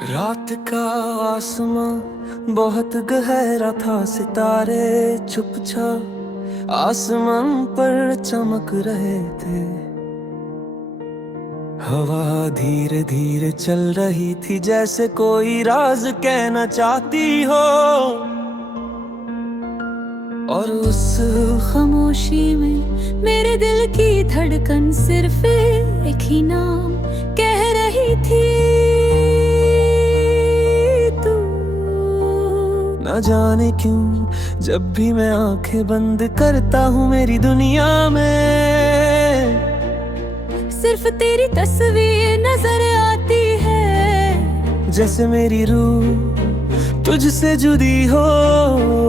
रात का आसमां बहुत गहरा था, सितारे चुपचाप आसमान पर चमक रहे थे। हवा धीरे धीरे चल रही थी, जैसे कोई राज कहना चाहती हो। और उस खामोशी में मेरे दिल की धड़कन सिर्फ एक ही नाम कह रही थी, तू। न जाने क्यों जब भी मैं आंखें बंद करता हूँ, मेरी दुनिया में सिर्फ तेरी तस्वीर नजर आती है। जैसे मेरी रूह तुझसे जुड़ी हो,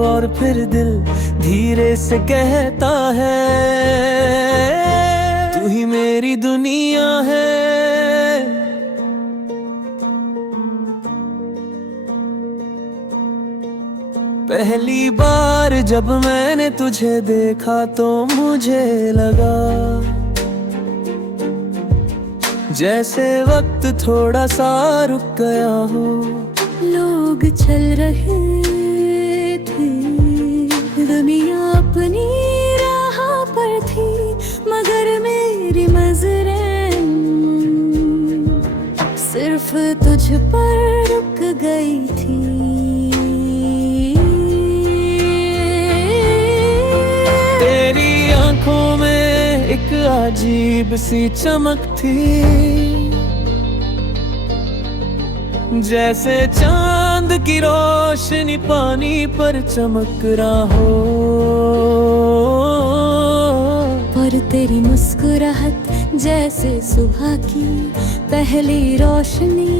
और फिर दिल धीरे से कहता है, तू ही मेरी दुनिया है। पहली बार जब मैंने तुझे देखा तो मुझे लगा जैसे वक्त थोड़ा सा रुक गया हो। लोग चल रहे थे, दुनिया अपनी राह पर थी, मगर मेरी नजरें सिर्फ तुझ पर रुक गई थी। तेरी आंखों में एक अजीब सी चमक थी, जैसे चांद की रोशनी पानी पर चमक रहा हो। और तेरी मुस्कुराहट जैसे सुबह की पहली रोशनी,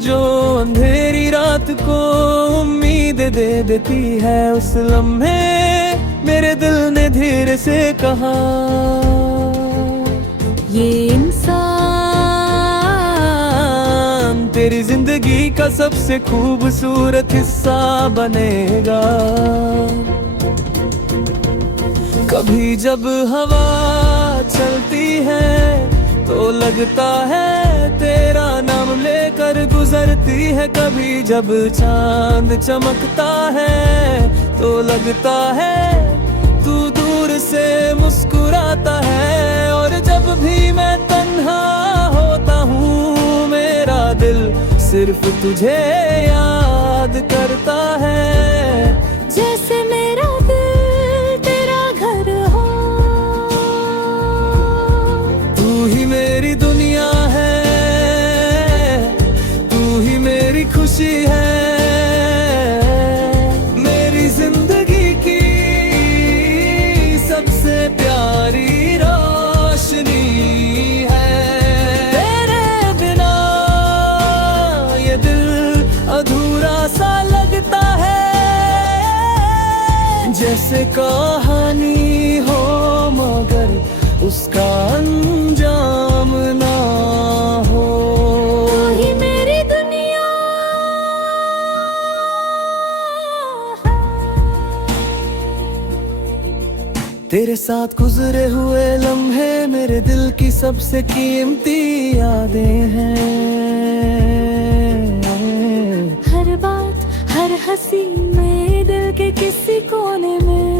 जो अंधेरी रात को उम्मीद दे देती है। उस लम्हे मेरे दिल ने धीरे से कहा, ये इंसान तेरी जिंदगी का सबसे खूबसूरत हिस्सा बनेगा। कभी जब हवा चलती है तो लगता है तेरा नाम लेकर गुजरती है। कभी जब चांद चमकता है तो लगता है तू दूर से मुस्कुराता है। और जब भी मैं तन्हा होता हूँ, मेरा दिल सिर्फ तुझे याद करता है। जैसे मेरा दिल तेरा घर हो, तू ही मेरी दुनिया है, तू ही मेरी खुशी है, मेरी जिंदगी की सबसे प्यारी रोशनी है। तेरे बिना ये दिल अधूरा सा लगता है, जैसे कहानी हो मगर उसका अंजाम ना हो। तू ही मेरी दुनिया है। तेरे साथ गुजरे हुए लम्हे मेरे दिल की सबसे कीमती यादें हैं। हर बात हर हंसी में दिल के किसी कोने में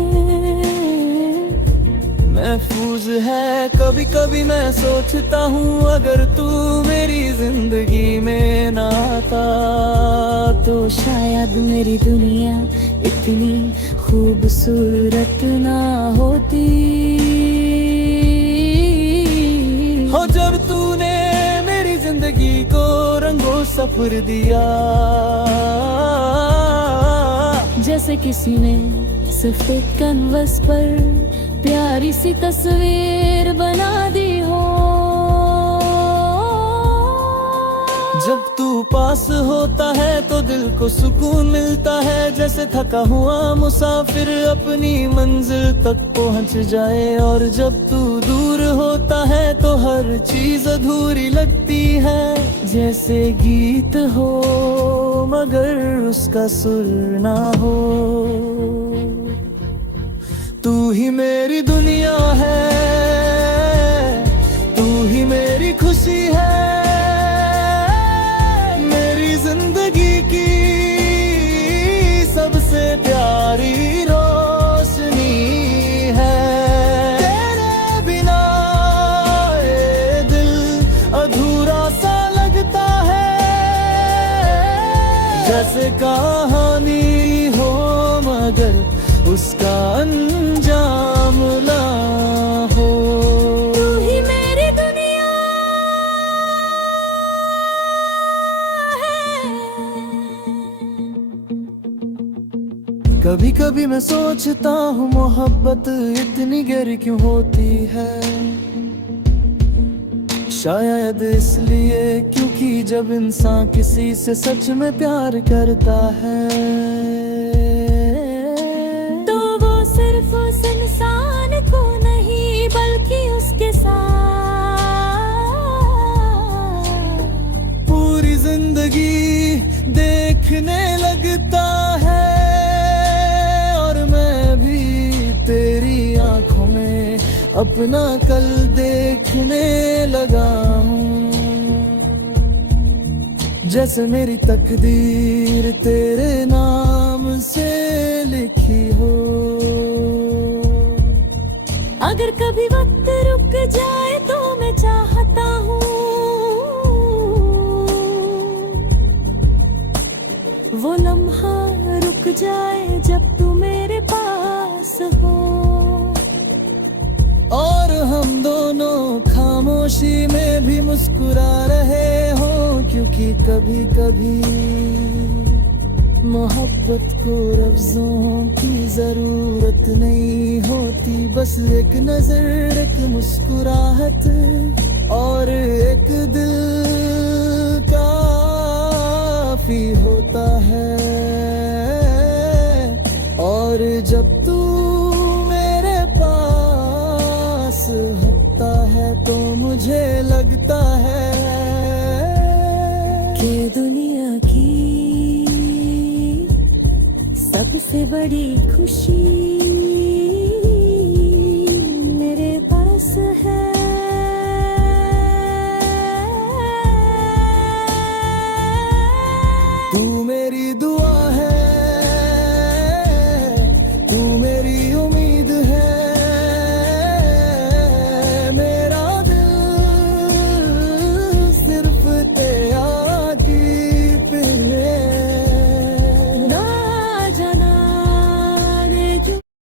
महफूज है। कभी कभी मैं सोचता हूँ, अगर तू मेरी जिंदगी में ना आता तो शायद मेरी दुनिया इतनी खूबसूरत ना होती। हो जब तूने मेरी जिंदगी को रंगों सफर दिया, जैसे किसी ने सिर्फ एक कैनवस पर प्यारी सी तस्वीर बना दी हो। जब तू पास होता है तो दिल को सुकून मिलता है, जैसे थका हुआ मुसाफिर अपनी मंजिल तक पहुंच जाए। और जब तू दूर होता है तो हर चीज अधूरी लगती है, जैसे गीत हो मगर उसका सुर ना हो। तू ही मेरी दुनिया है, तू ही मेरी खुशी है, उसका अंजाम ना हो। तू ही मेरी दुनिया है। कभी कभी मैं सोचता हूँ मोहब्बत इतनी गहरी क्यों होती है। शायद इसलिए क्योंकि जब इंसान किसी से सच में प्यार करता है तो वो सिर्फ उस इंसान को नहीं बल्कि उसके साथ पूरी जिंदगी देखने लगता है। और मैं भी तेरी आंखों में अपना कल देखने लगा हूँ। जैसे मेरी तकदीर तेरे नाम से लिखी हो। अगर कभी वक्त रुक जाए तो मैं चाहता हूँ वो लम्हा रुक जाए जब तू मेरे पास हो। और हम दोनों खामोशी में भी मुस्कुरा रहे हो। क्योंकि कभी कभी मोहब्बत को लफ्जों की जरूरत नहीं होती। बस एक नजर, एक मुस्कुराहट और एक दिल काफी होता है। और जब तू मेरे पास होता है तो मुझे लगता है कि दुनिया की सबसे बड़ी खुशी